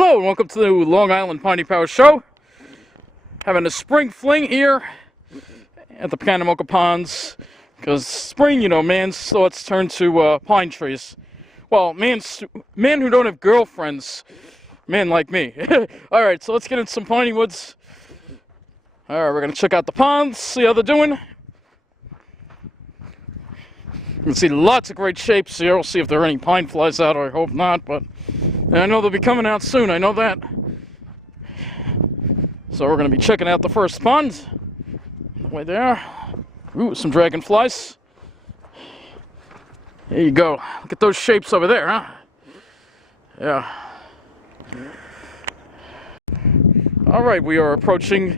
Hello and welcome to the Long Island Piney Power Show. Having a spring fling here at the Panamoka ponds. Because spring, you know, man's thoughts turn to pine trees. Well, men who don't have girlfriends. Men like me. Alright, so let's get into some piney woods. Alright, we're going to check out the ponds, see how they're doing. You can see lots of great shapes here. We'll see if there are any pine flies out, I hope not, but I know they'll be coming out soon, I know that. So we're going to be checking out the first pond. Right there. Ooh, some dragonflies. There you go. Look at those shapes over there, huh? Yeah. Alright, we are approaching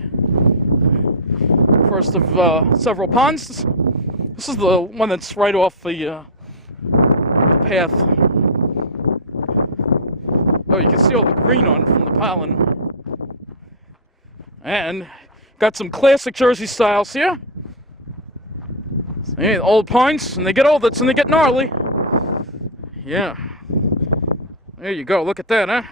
first of several ponds. This is the one that's right off the path. Oh, you can see all the green on it from the pollen. And got some classic Jersey styles here. See, old pines, and they get old, and they get gnarly. Yeah. There you go, look at that, huh?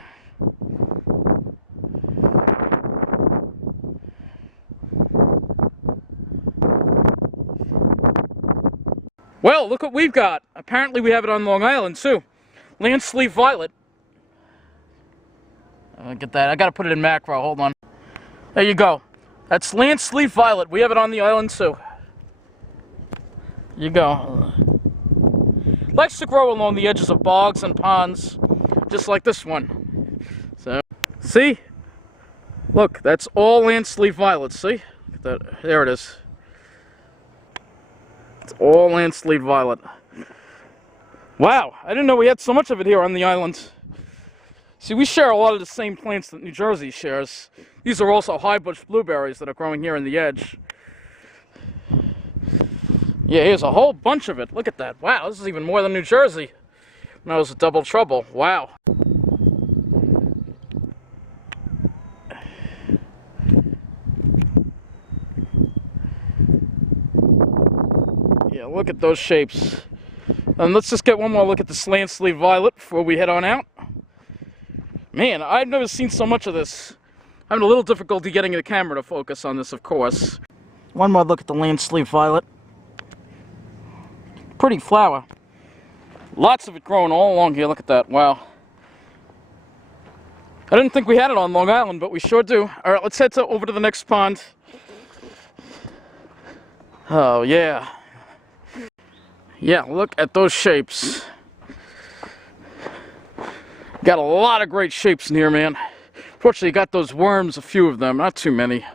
Well, look what we've got. Apparently we have it on Long Island, too. Landsleeve violet. Get that. I gotta put it in macro. Hold on. There you go. That's landsleeve violet. We have it on the island, too. There you go. Likes to grow along the edges of bogs and ponds, just like this one. So, see? Look, that's all landsleeve violet. See? Look at that. There it is. It's all landsleeve violet. Wow, I didn't know we had so much of it here on the island. See, we share a lot of the same plants that New Jersey shares. These are also high bush blueberries that are growing here in the edge. Yeah, here's a whole bunch of it. Look at that. Wow, this is even more than New Jersey. When I was at Double Trouble. Wow. Yeah, look at those shapes. And let's just get one more look at this landsleeve violet before we head on out. Man, I've never seen so much of this. I'm having a little difficulty getting the camera to focus on this, of course. One more look at the landsleeve violet. Pretty flower. Lots of it growing all along here. Look at that. Wow. I didn't think we had it on Long Island, but we sure do. Alright, let's head over to the next pond. Oh, yeah. Yeah, look at those shapes. Got a lot of great shapes in here, man. Fortunately, got those worms, a few of them, not too many.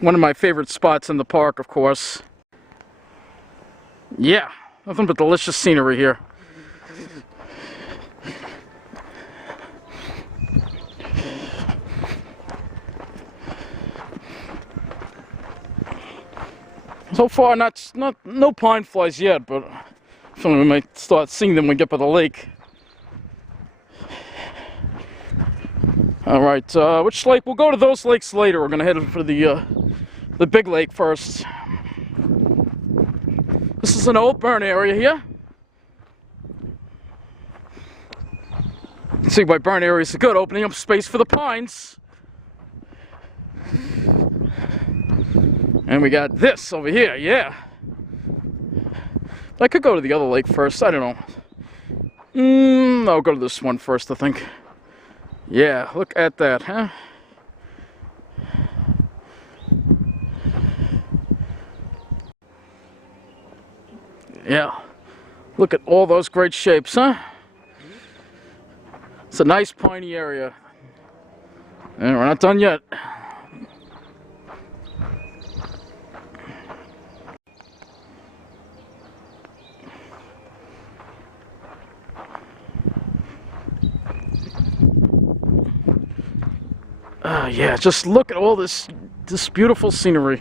One of my favorite spots in the park, of course. Yeah, nothing but delicious scenery here. So far, no pine flies yet, but we might start seeing them when we get by the lake. All right, which lake? We'll go to those lakes later. We're gonna head for the big lake first. This is an old burn area here. You can see why burn areas are good, opening up space for the pines. And we got this over here, yeah. I could go to the other lake first, I don't know. I'll go to this one first, I think. Yeah, look at that, huh? Yeah, look at all those great shapes, huh? It's a nice piney area. And we're not done yet. Yeah, just look at all this beautiful scenery.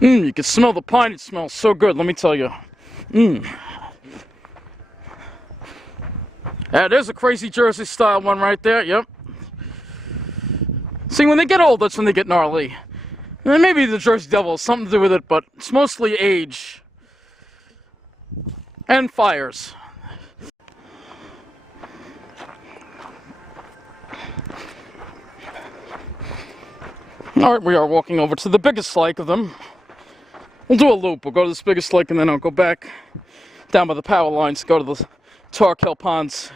You can smell the pine. It smells so good, let me tell you. Yeah, there's a crazy Jersey style one right there, yep. See, when they get old, that's when they get gnarly. And maybe the Jersey Devil has something to do with it, but it's mostly age and fires. Alright, we are walking over to the biggest lake of them. We'll do a loop. We'll go to this biggest lake and then I'll go back down by the power lines to go to the Tark Ponds.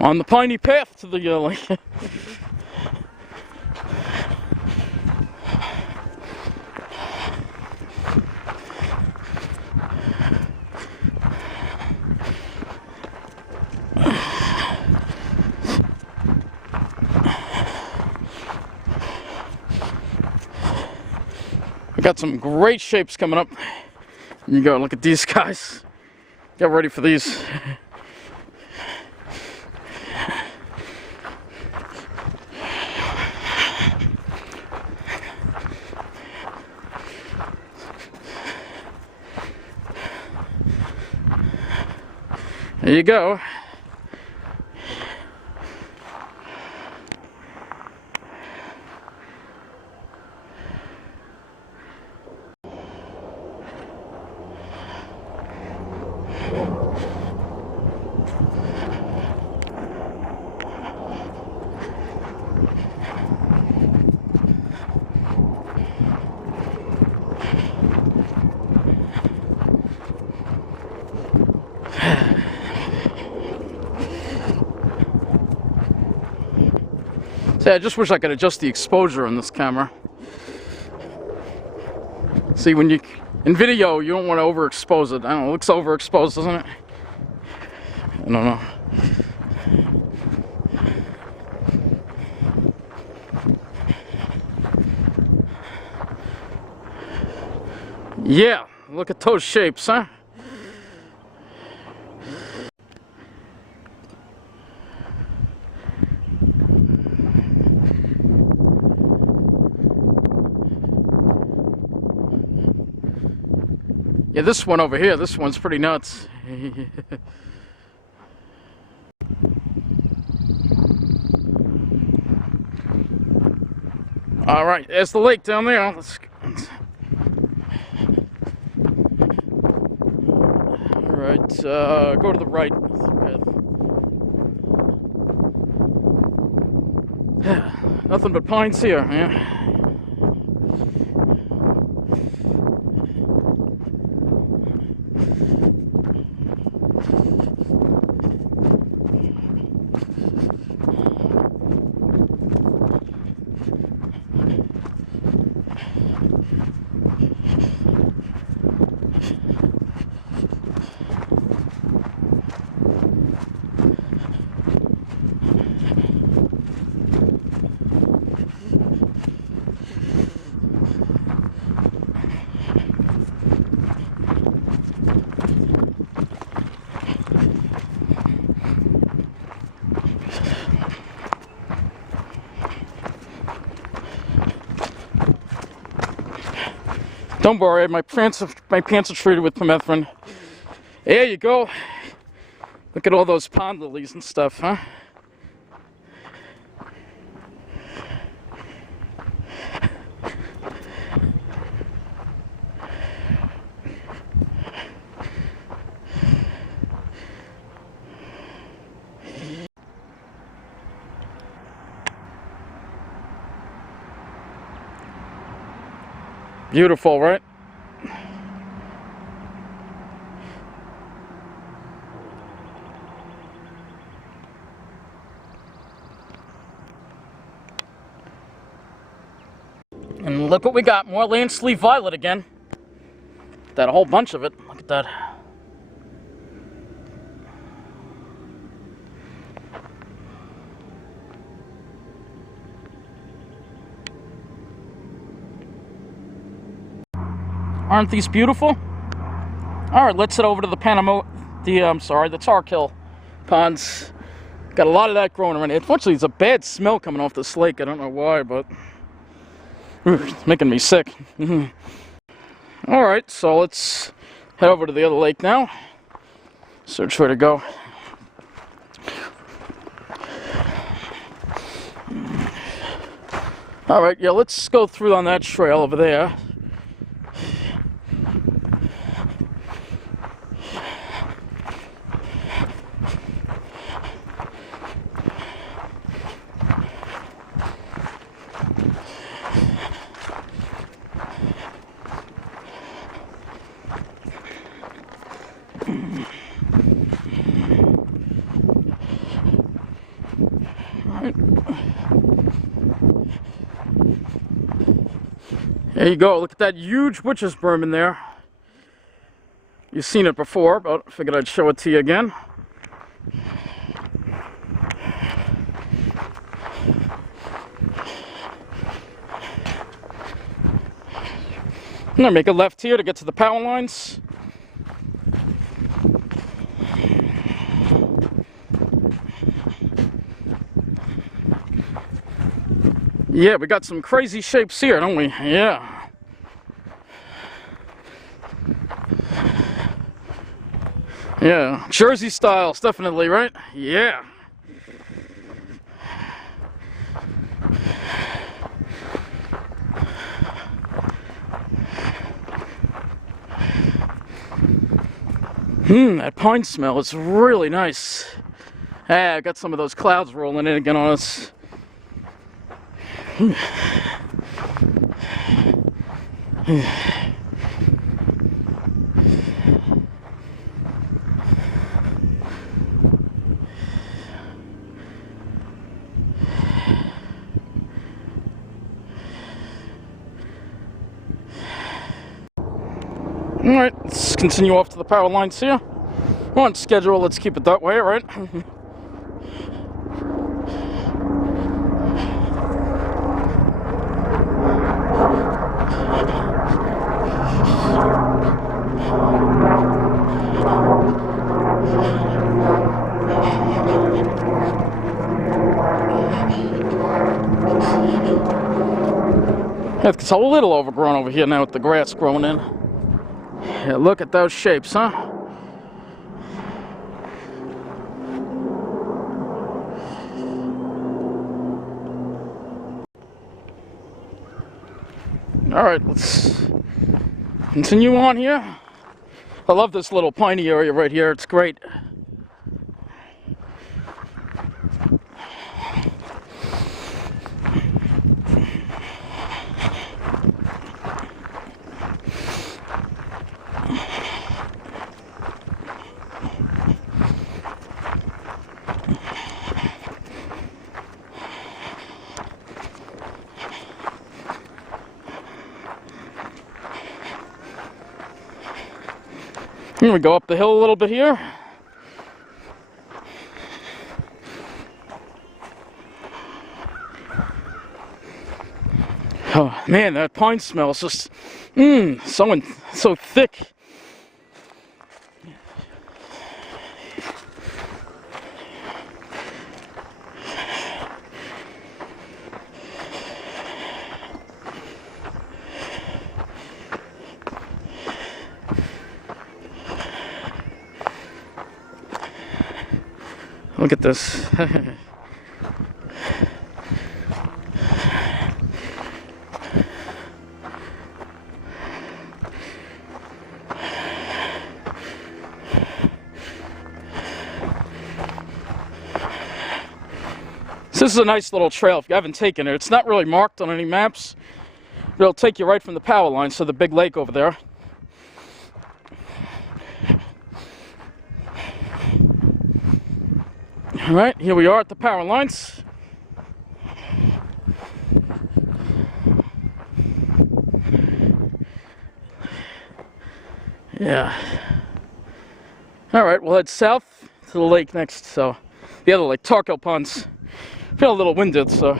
On the Piney path to the lake. We got some great shapes coming up. You go look at these guys. Get ready for these. There you go. See, I just wish I could adjust the exposure on this camera. See, when you in video, you don't want to overexpose it. I don't know, it looks overexposed, doesn't it? I don't know. Yeah, look at those shapes, huh? Yeah, this one over here, this one's pretty nuts. All right, there's the lake down there. Let's all right, go to the right. Nothing but pines here, yeah. Don't worry, my pants are treated with permethrin. There you go. Look at all those pond lilies and stuff, huh? Beautiful, right? And look what we got, more landsleeve violet again. Got a whole bunch of it, look at that. Aren't these beautiful? All right, let's head over to the the Tark Ponds. Got a lot of that growing around here. Unfortunately, it's a bad smell coming off this lake. I don't know why, but it's making me sick. Alright, so let's head over to the other lake now. Search where to go. Alright, yeah, let's go through on that trail over there. There you go, look at that huge witch's broom in there. You've seen it before, but I figured I'd show it to you again. I'm gonna make a left here to get to the power lines. Yeah, we got some crazy shapes here, don't we? Yeah. Yeah, Jersey styles, definitely, right? Yeah. That pine smell is really nice. Ah, I got some of those clouds rolling in again on us. Alright, let's continue off to the power lines here. We're on schedule, let's keep it that way, right? It's a little overgrown over here now with the grass growing in. Yeah, look at those shapes, huh? Alright, let's continue on here. I love this little piney area right here, it's great. Here we go up the hill a little bit here. Oh man, that pine smell is just so thick. Look at this. This is a nice little trail if you haven't taken it. It's not really marked on any maps, but it'll take you right from the power lines to the big lake over there. Alright, here we are at the power lines. Yeah. Alright, we'll head south to the lake next, so the other lake, Tarko Ponds. Feel a little winded, so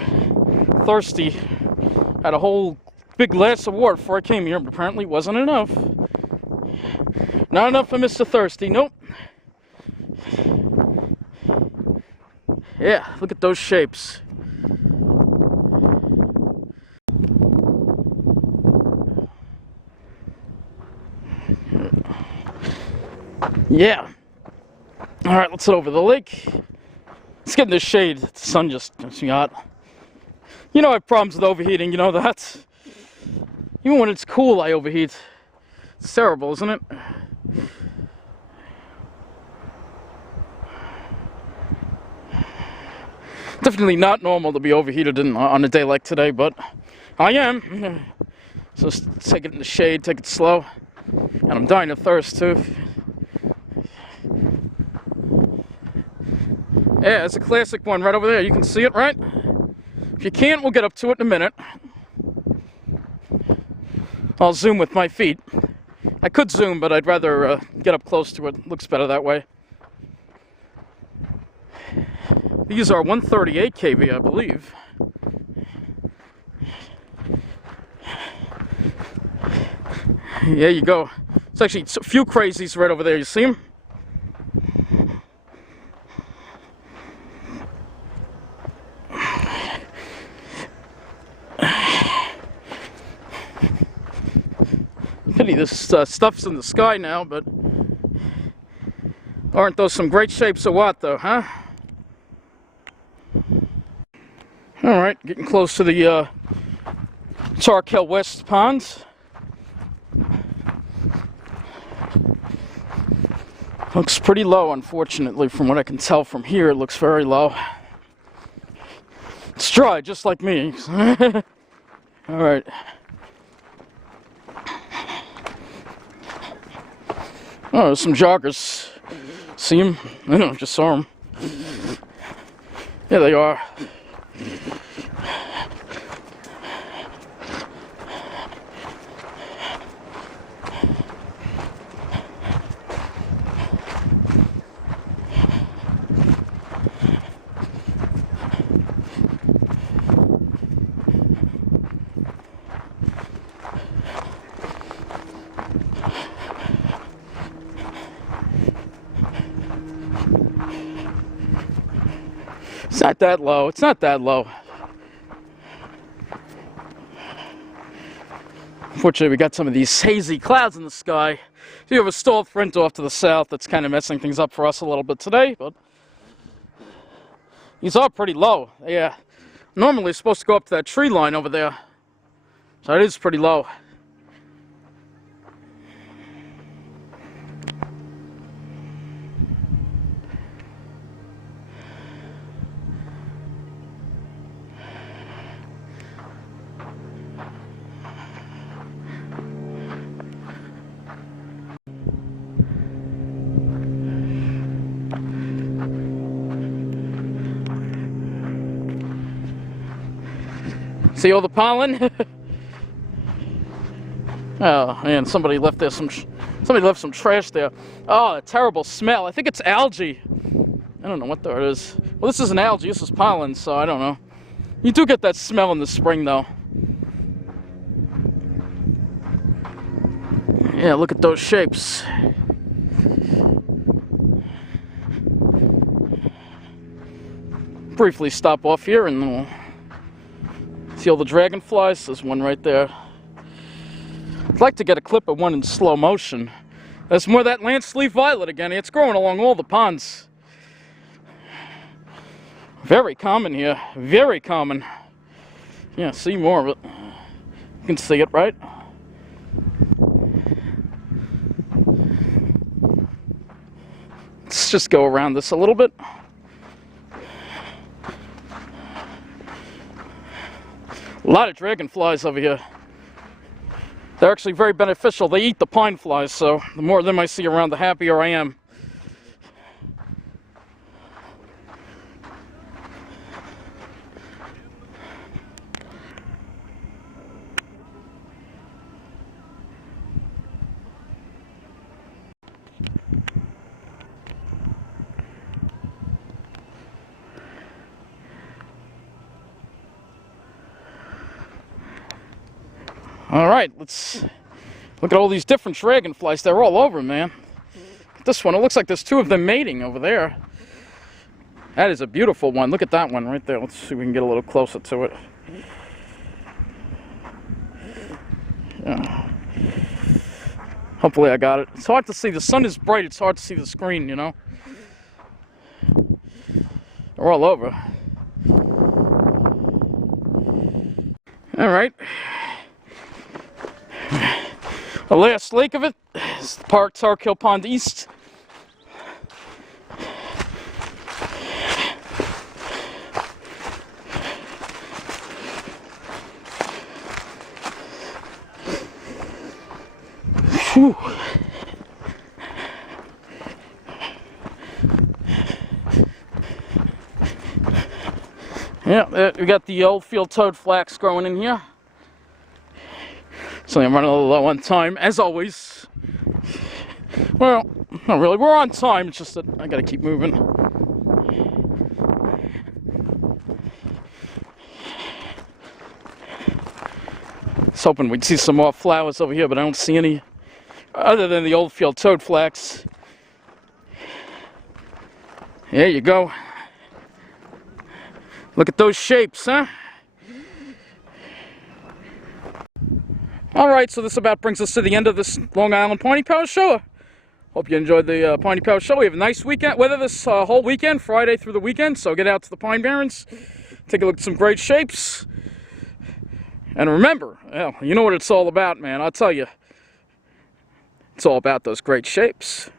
thirsty. Had a whole big glass of water before I came here, but apparently wasn't enough. Not enough for Mr. Thirsty, nope. Yeah, look at those shapes. Yeah. All right, let's head over the lake. Let's get in the shade. The sun just gets me hot. You know I have problems with overheating, you know that? Even when it's cool, I overheat. It's terrible, isn't it? Definitely not normal to be overheated on a day like today, but I am. So let's take it in the shade, take it slow. And I'm dying of thirst, too. Yeah, it's a classic one right over there. You can see it, right? If you can't, we'll get up to it in a minute. I'll zoom with my feet. I could zoom, but I'd rather get up close to it. Looks better that way. These are 138 kV, I believe. There you go. It's actually a few crazies right over there. You see them? Pity this stuff's in the sky now, but aren't those some great shapes or what, though, huh? All right, getting close to the Tarkel West ponds. Looks pretty low, unfortunately, from what I can tell from here. It looks very low. It's dry, just like me. All right. Oh, there's some joggers. See them? I don't know, just saw them. Yeah, they are. It's not that low. It's not that low. Unfortunately, we got some of these hazy clouds in the sky. So you have a stalled front off to the south that's kind of messing things up for us a little bit today, but these are pretty low. Yeah. Normally it's supposed to go up to that tree line over there. So it is pretty low. See all the pollen? Oh man, somebody left some trash there. Oh, a terrible smell. I think it's algae. I don't know what that is. Well, this isn't algae, this is pollen, so I don't know. You do get that smell in the spring though. Yeah, look at those shapes. Briefly stop off here and we'll see all the dragonflies. There's one right there. I'd like to get a clip of one in slow motion. There's more of that lance leaf violet again. It's growing along all the ponds. Very common here. Very common. Yeah, see more of it. You can see it, right? Let's just go around this a little bit. A lot of dragonflies over here. They're actually very beneficial. They eat the pine flies, so the more of them I see around, the happier I am. All right, let's look at all these different dragonflies. They're all over, man. This one, it looks like there's two of them mating over there. That is a beautiful one. Look at that one right there. Let's see if we can get a little closer to it. Yeah. Hopefully I got it. It's hard to see. The sun is bright. It's hard to see the screen, you know. They're all over. All right. The last lake of it is the Park Tarkill Pond East. Whew. Yeah, we got the old field toad flax growing in here. So I'm running a little low on time, as always. Well, not really. We're on time. It's just that I gotta keep moving. I was hoping we'd see some more flowers over here, but I don't see any other than the old field toad flax. There you go. Look at those shapes, huh? Alright, so this about brings us to the end of this Long Island Piney Power Show. Hope you enjoyed the Piney Power Show. We have a nice weekend, weather this whole weekend, Friday through the weekend, so get out to the Pine Barrens, take a look at some great shapes. And remember, well, you know what it's all about, man, I'll tell you. It's all about those great shapes.